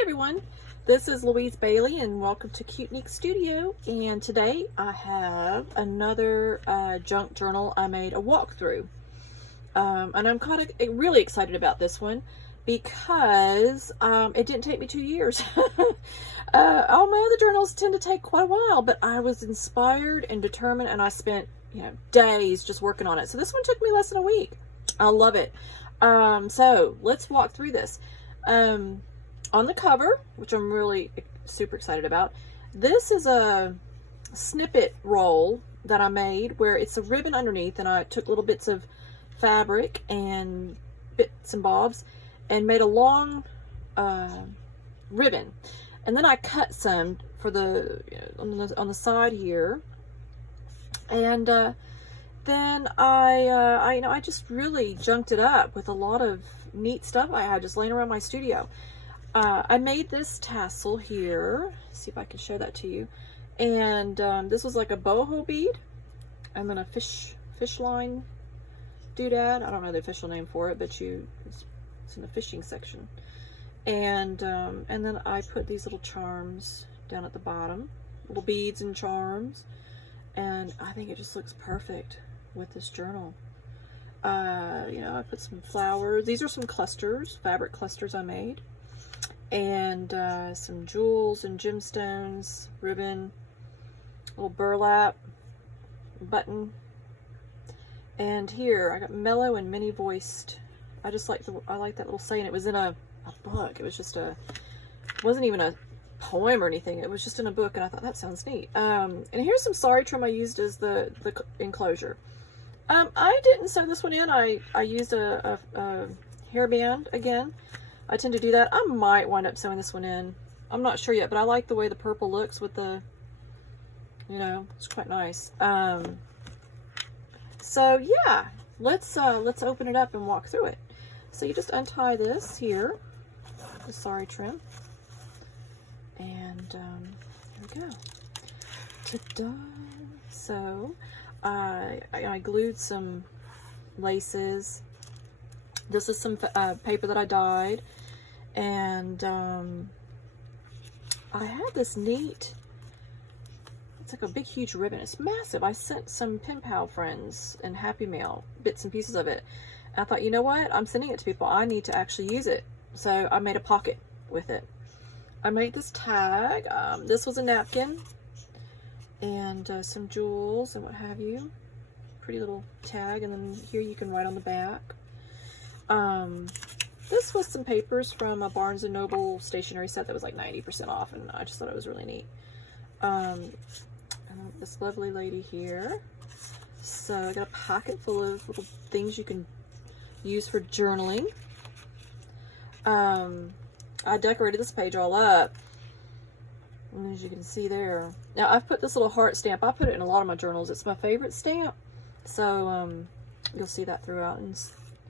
Everyone, this is Louise Bailey and welcome to Cute Neek Studio. And today I have another junk journal I made a walkthrough. And I'm kind of really excited about this one because it didn't take me 2 years. All my other journals tend to take quite a while, but I was inspired and determined and I spent days just working on it. So this one took me less than a week. I love it. So let's walk through this. On the cover, which I'm really super excited about, this is a snippet roll that I made where it's a ribbon underneath, and I took little bits of fabric and bits and bobs and made a long ribbon, and then I cut some for the on the side here, and then I just really junked it up with a lot of neat stuff I had just laying around my studio. I made this tassel here. Let's see if I can show that to you. And this was like a boho bead, and then a fish line doodad. I don't know the official name for it, but it's in the fishing section. And then I put these little charms down at the bottom, little beads and charms, and I think it just looks perfect with this journal. I put some flowers. These are some clusters, fabric clusters I made. And some jewels and gemstones, ribbon, little burlap, button, and here I got mellow and many voiced. I like that little saying. It was in a book. It was just it wasn't even a poem or anything. It was just in a book, and I thought that sounds neat. And here's some sari trim I used as the enclosure. I didn't sew this one in. I used a hairband again. I tend to do that. I might wind up sewing this one in. I'm not sure yet, but I like the way the purple looks with the, it's quite nice. So yeah, let's open it up and walk through it. So you just untie this here, the sari trim, and here we go. Ta-da! So I glued some laces. This is some paper that I dyed, and I had this neat, it's like a big huge ribbon. It's massive. I sent some pen pal friends and Happy Mail bits and pieces of it. And I thought, you know what, I'm sending it to people, I need to actually use it. So I made a pocket with it. I made this tag. This was a napkin and some jewels and what have you. Pretty little tag, and then here you can write on the back. This was some papers from a Barnes & Noble stationery set that was like 90% off, and I just thought it was really neat. And this lovely lady here. So I got a pocket full of little things you can use for journaling. I decorated this page all up, and as you can see there. Now I've put this little heart stamp. I put it in a lot of my journals. It's my favorite stamp. So you'll see that throughout. And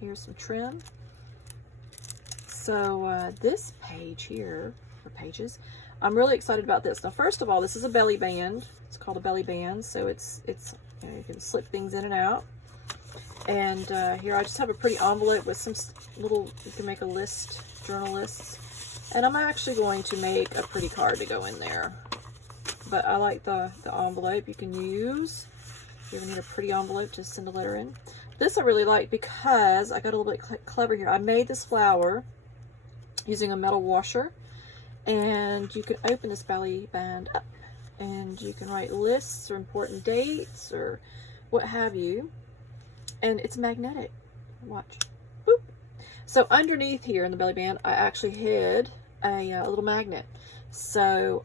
here's some trim. So this page here, or pages, I'm really excited about this. Now, first of all, this is a belly band. It's called a belly band, so it's you can slip things in and out. And here I just have a pretty envelope with some little, you can make a list, journal lists. And I'm actually going to make a pretty card to go in there. But I like the envelope you can use. You need a pretty envelope to send a letter in. This I really like because I got a little bit clever here. I made this flower using a metal washer, and you can open this belly band up and you can write lists or important dates or what have you, and it's magnetic. Watch. Boop. So underneath here in the belly band I actually hid a little magnet, so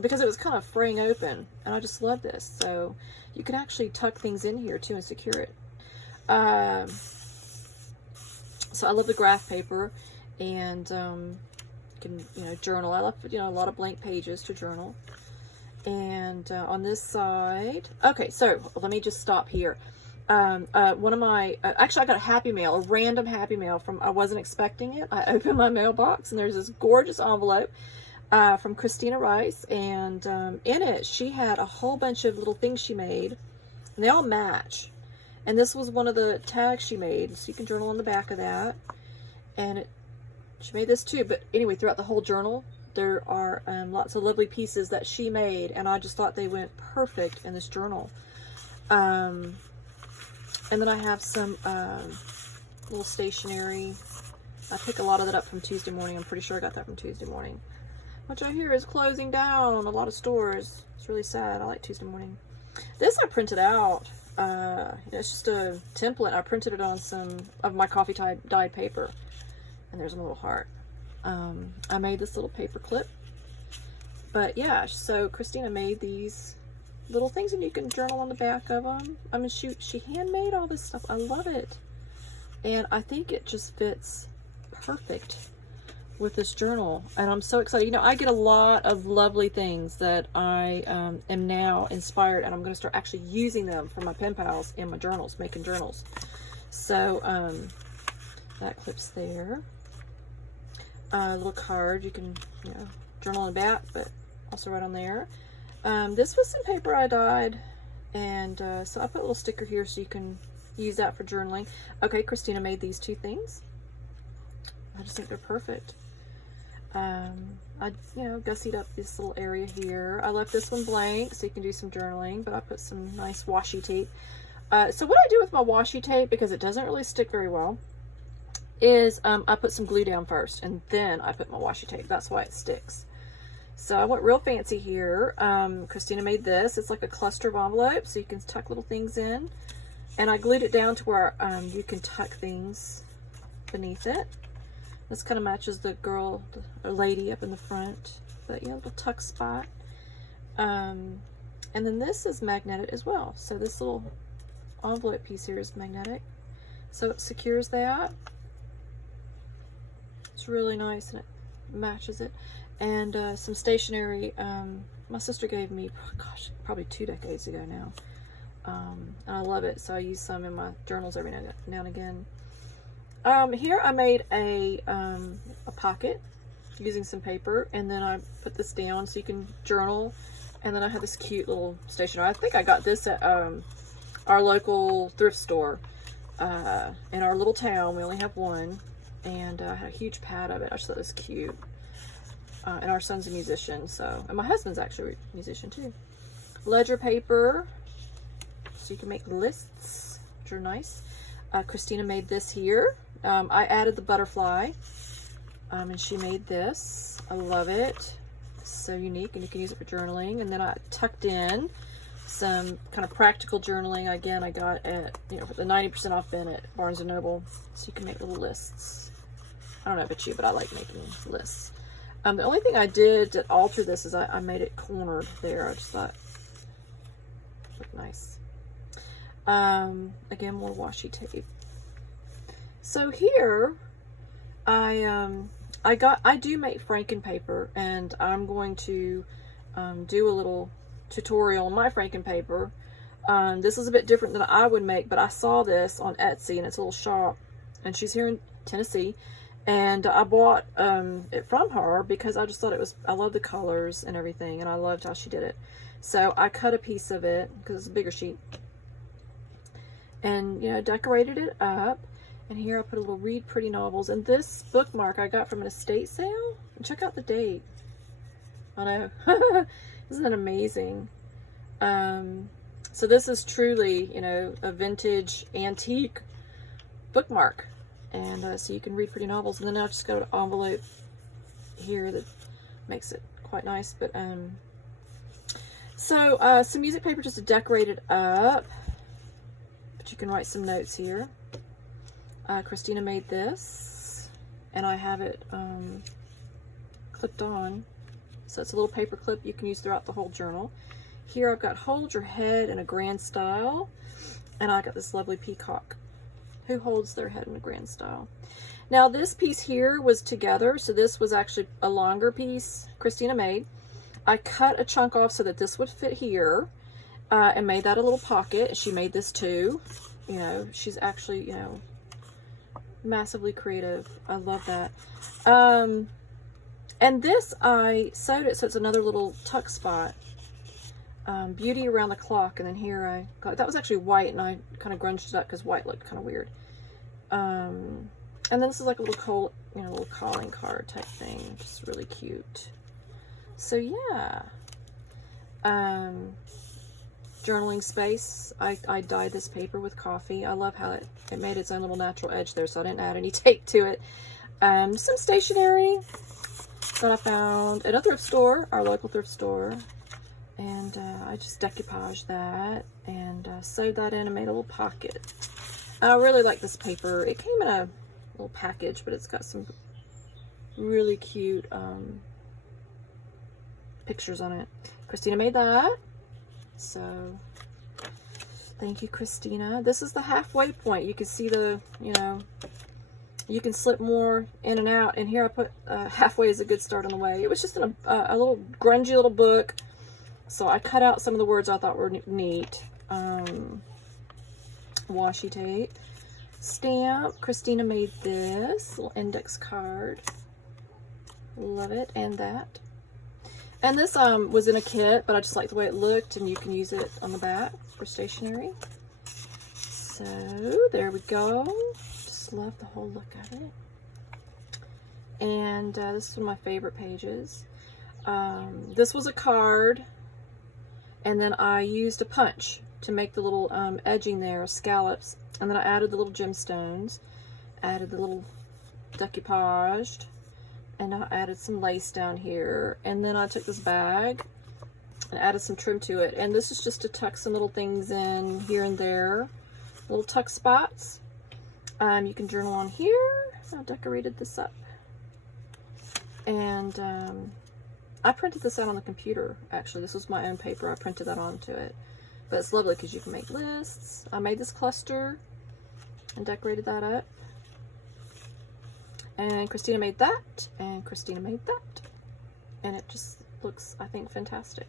because it was kind of fraying open, and I just love this. So you can actually tuck things in here too and secure it. So I love the graph paper, and you can journal. I love a lot of blank pages to journal. And on this side, okay, so let me just stop here. One of my actually I got a Happy Mail, a random Happy Mail from, I wasn't expecting it. I opened my mailbox and there's this gorgeous envelope from Christina Rice, and in it she had a whole bunch of little things she made, and they all match. And this was one of the tags she made, so you can journal on the back of that. And She made this too, but anyway, throughout the whole journal, there are lots of lovely pieces that she made, and I just thought they went perfect in this journal. And then I have some little stationery. I pick a lot of that up from Tuesday morning. I'm pretty sure I got that from Tuesday morning, which I hear is closing down a lot of stores. It's really sad. I like Tuesday morning. This I printed out. It's just a template. I printed it on some of my coffee dyed paper. And there's a little heart. I made this little paper clip. But yeah, so Christina made these little things, and you can journal on the back of them. I mean, she handmade all this stuff. I love it. And I think it just fits perfect with this journal. And I'm so excited. You know, I get a lot of lovely things that I am now inspired, and I'm going to start actually using them for my pen pals in my journals, making journals. So that clips there. A little card, you can, you know, journal on the back, but also right on there. This was some paper I dyed, and so I put a little sticker here so you can use that for journaling. Okay, Christina made these two things. I just think they're perfect. I, you know, gussied up this little area here. I left this one blank so you can do some journaling, but I put some nice washi tape. So what I do with my washi tape, because it doesn't really stick very well, is I put some glue down first, and then I put my washi tape. That's why it sticks. So I went real fancy here. Christina made this. It's like a cluster of envelopes, so you can tuck little things in. And I glued it down to where you can tuck things beneath it. This kind of matches the girl, the lady up in the front. But yeah, a little tuck spot. And then this is magnetic as well. So this little envelope piece here is magnetic. So it secures that. It's really nice, and it matches it. And some stationery my sister gave me, gosh, probably 2 decades ago now. And I love it, so I use some in my journals every now and again. Here I made a pocket using some paper, and then I put this down so you can journal. And then I have this cute little stationery. I think I got this at our local thrift store in our little town. We only have one. And I had a huge pad of it. I just thought it was cute. And our son's a musician, so, and my husband's actually a musician too. Ledger paper, so you can make lists, which are nice. Christina made this here. I added the butterfly, and she made this. I love it. It's so unique, and you can use it for journaling. And then I tucked in some kind of practical journaling. Again, I got at, you know, the 90% off bin at Barnes & Noble, so you can make little lists. I don't know about you, but I like making lists. The only thing I did to alter this is I made it cornered there. I just thought it looked nice. Again, more washi tape. So here, I do make Franken paper, and I'm going to do a little tutorial on my Franken paper. This is a bit different than I would make, but I saw this on Etsy, and it's a little shop, and she's here in Tennessee. And I bought it from her because I just thought it was, I love the colors and everything, and I loved how she did it. So I cut a piece of it because it's a bigger sheet, and, you know, decorated it up. And here I put a little read pretty novels. And this bookmark I got from an estate sale. And check out the date. I know. Isn't that amazing? So this is truly, you know, a vintage antique bookmark. And so you can read pretty novels. And then I just got an envelope here that makes it quite nice. But so some music paper just to decorate it up. But you can write some notes here. Christina made this, and I have it clipped on. So it's a little paper clip you can use throughout the whole journal. Here I've got hold your head in a grand style, and I got this lovely peacock who holds their head in a grand style. Now this piece here was together, so this was actually a longer piece Christina made. I cut a chunk off so that this would fit here, and made that a little pocket. She made this too. You know, she's actually, you know, massively creative. I love that. And this, I sewed it so it's another little tuck spot. Beauty around the clock. And then here I got, that was actually white, and I kind of grunged it up because white looked kind of weird. And then this is like a little little calling card type thing. Just really cute. So yeah. Journaling space. I dyed this paper with coffee. I love how it made its own little natural edge there, so I didn't add any tape to it. Some stationery that I found at a thrift store, our local thrift store. And I just decoupaged that and sewed that in and made a little pocket. I really like this paper. It came in a little package, but it's got some really cute pictures on it. Christina made that. So thank you, Christina. This is the halfway point. You can see the, you can slip more in and out. And here I put halfway is a good start on the way. It was just in a little grungy little book. So I cut out some of the words I thought were neat. Washi tape. Stamp. Christina made this little index card. Love it. And that. And this was in a kit, but I just like the way it looked, and you can use it on the back for stationery. So there we go. Just love the whole look of it. And this is one of my favorite pages. This was a card, and then I used a punch to make the little edging there, scallops, and then I added the little gemstones, added the little decoupaged, and I added some lace down here, and then I took this bag and added some trim to it, and this is just to tuck some little things in here and there, little tuck spots. You can journal on here. I decorated this up, and I printed this out on the computer. Actually, this was my own paper. I printed that onto it, but it's lovely because you can make lists. I made this cluster and decorated that up. And Christina made that, and Christina made that, and it just looks, I think, fantastic.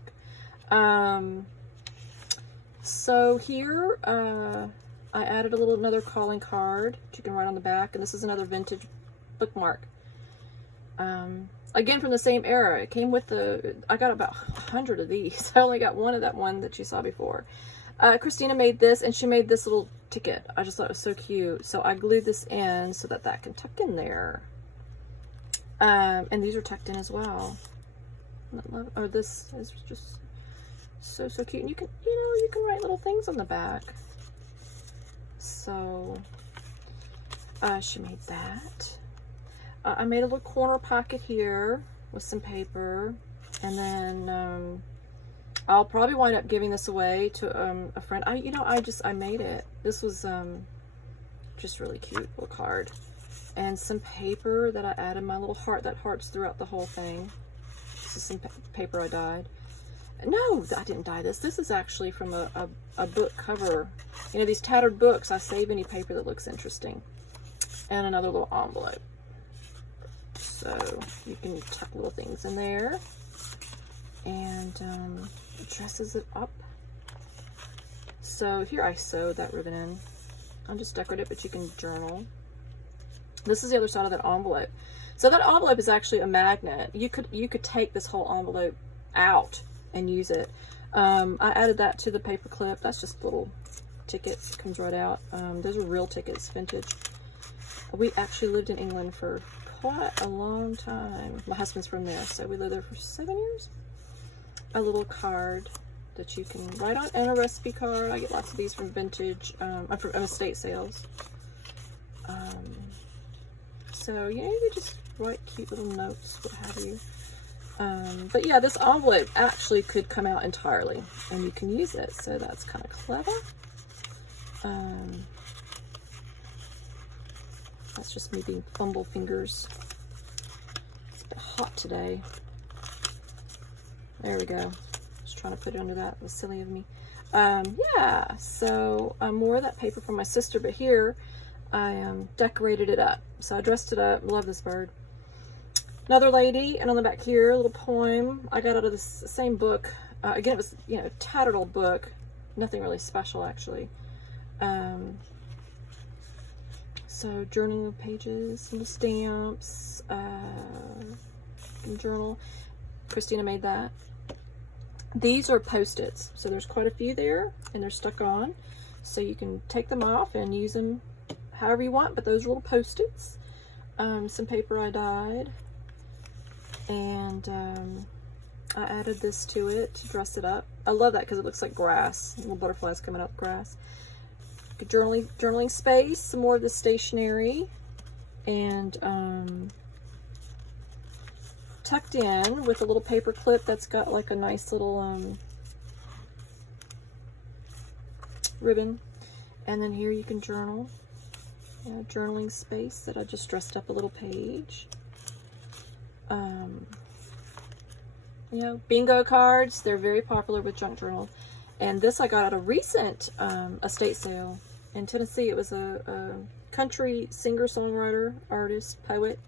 So here, I added another calling card that you can write on the back, and this is another vintage bookmark. Again, from the same era. It came with I got about 100 of these. I only got one of that one that you saw before. Christina made this, and she made this little ticket. I just thought it was so cute. So I glued this in so that can tuck in there. And these are tucked in as well. Oh, this is just so cute. And you can, you can write little things on the back. So she made that. I made a little corner pocket here with some paper, and then I'll probably wind up giving this away to a friend. I made it. This was just really cute little card, and some paper that I added my little heart that hearts throughout the whole thing. This is some paper I dyed. No, I didn't dye this. This is actually from a book cover. These tattered books. I save any paper that looks interesting, and another little envelope. So you can tuck little things in there, and it dresses it up. So here I sewed that ribbon in. I'll just decorate it, but you can journal. This is the other side of that envelope. So that envelope is actually a magnet. You could take this whole envelope out and use it. I added that to the paper clip. That's just little tickets. Comes right out. Those are real tickets, vintage. We actually lived in England for quite a long time. My husband's from there, so we lived there for 7 years. A little card that you can write on, and a recipe card. I get lots of these from vintage, from estate sales. So you just write cute little notes, what have you. But yeah, this envelope actually could come out entirely, and you can use it, so that's kind of clever. That's just me being fumble fingers. It's a bit hot today. There we go. Just trying to put it under that. It was silly of me. Yeah, so more of that paper from my sister, but here I decorated it up. So I dressed it up. Love this bird. Another lady, and on the back here, a little poem I got out of this same book. Again, it was, a tattered old book. Nothing really special, actually. So journaling pages, some stamps, journal. Christina made that. These are Post-its, so there's quite a few there, and they're stuck on. So you can take them off and use them however you want, but those are little Post-its. some paper I dyed, and I added this to it to dress it up. I love that because it looks like grass, little butterflies coming up grass. Journaling space, some more of the stationery, and tucked in with a little paper clip that's got like a nice little ribbon. And then here you can journal. Journaling space that I just dressed up a little page. You know, bingo cards, they're very popular with junk journal. And this I got at a recent estate sale in Tennessee. It was a country singer-songwriter, artist, poet,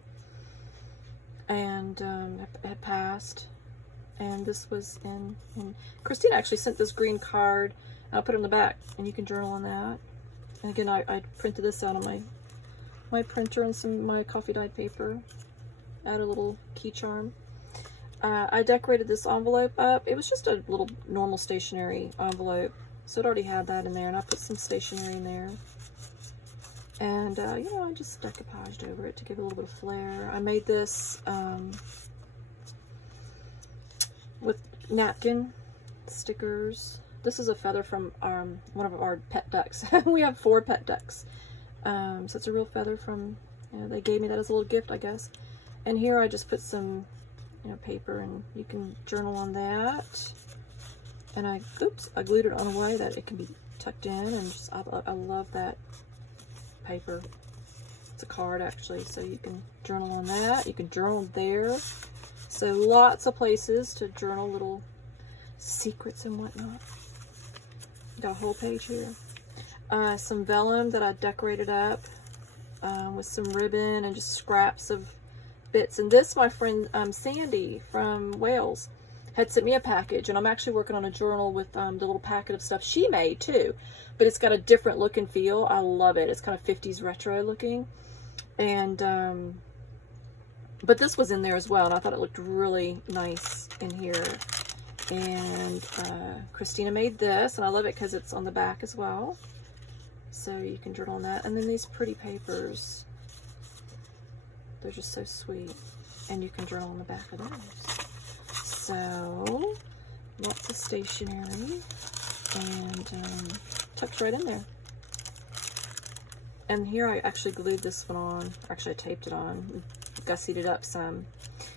and had passed. And this was in Christina actually sent this green card. I'll put it on the back, and you can journal on that. And again, I printed this out on my printer and my coffee dyed paper. Add a little key charm. I decorated this envelope up. It was just a little normal stationery envelope, so it already had that in there, and I put some stationery in there. And you know, I just decoupaged over it to give it a little bit of flair. I made this with napkin stickers. This is a feather from one of our pet ducks. We have 4 pet ducks. So it's a real feather from, you know, they gave me that as a little gift, I guess. And here I just put some, you know, paper, and you can journal on that. And I glued it on a way that it can be tucked in, and just, I love that paper. It's a card actually, so you can journal on that. You can journal there. So lots of places to journal little secrets and whatnot. Got a whole page here. Some vellum that I decorated up with some ribbon and just scraps of bits. And this, my friend Sandy from Wales had sent me a package, and I'm actually working on a journal with the little packet of stuff she made too, but it's got a different look and feel. I love it. It's kind of 50s retro looking, and but this was in there as well, and I thought it looked really nice in here. And Christina made this, and I love it because it's on the back as well, so you can journal on that. And then these pretty papers, they're just so sweet, and you can journal on the back of those. So lots of stationery, and tucked right in there. And here I actually glued this one on. Actually, I taped it on, gussied it up some.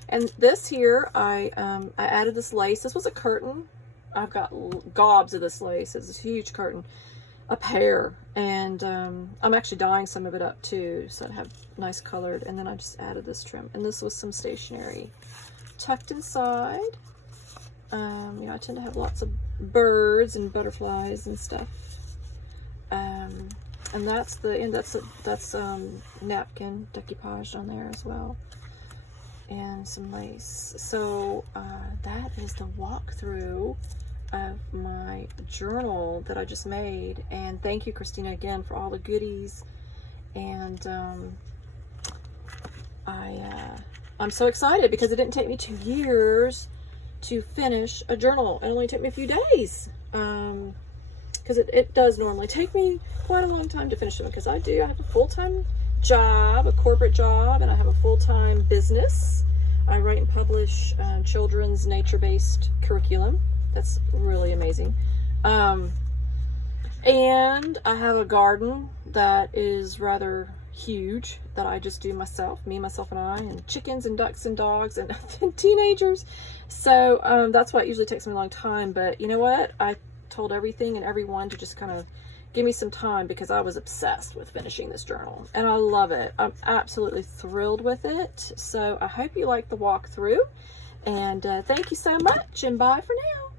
And this here, I added this lace. This was a curtain. I've got gobs of this lace. It's this huge curtain, a pair, and I'm actually dyeing some of it up too, so it have nice colored. And then I just added this trim, and this was some stationery tucked inside. You know, I tend to have lots of birds and butterflies and stuff. And that's that's napkin decoupaged on there as well, and some lace. So that is the walkthrough of my journal that I just made. And thank you, Christina, again for all the goodies. And I'm so excited because it didn't take me 2 years to finish a journal. It only took me a few days, because it does normally take me quite a long time to finish them, because I have a full-time job, a corporate job, and I have a full-time business. I write and publish children's nature-based curriculum. That's really amazing. And I have a garden that is rather huge that I just do myself, myself, and I, and chickens and ducks and dogs and teenagers. So that's why it usually takes me a long time. But you know what? I told everything and everyone to just kind of give me some time, because I was obsessed with finishing this journal, and I love it. I'm absolutely thrilled with it. So I hope you like the walkthrough, and thank you so much, and bye for now.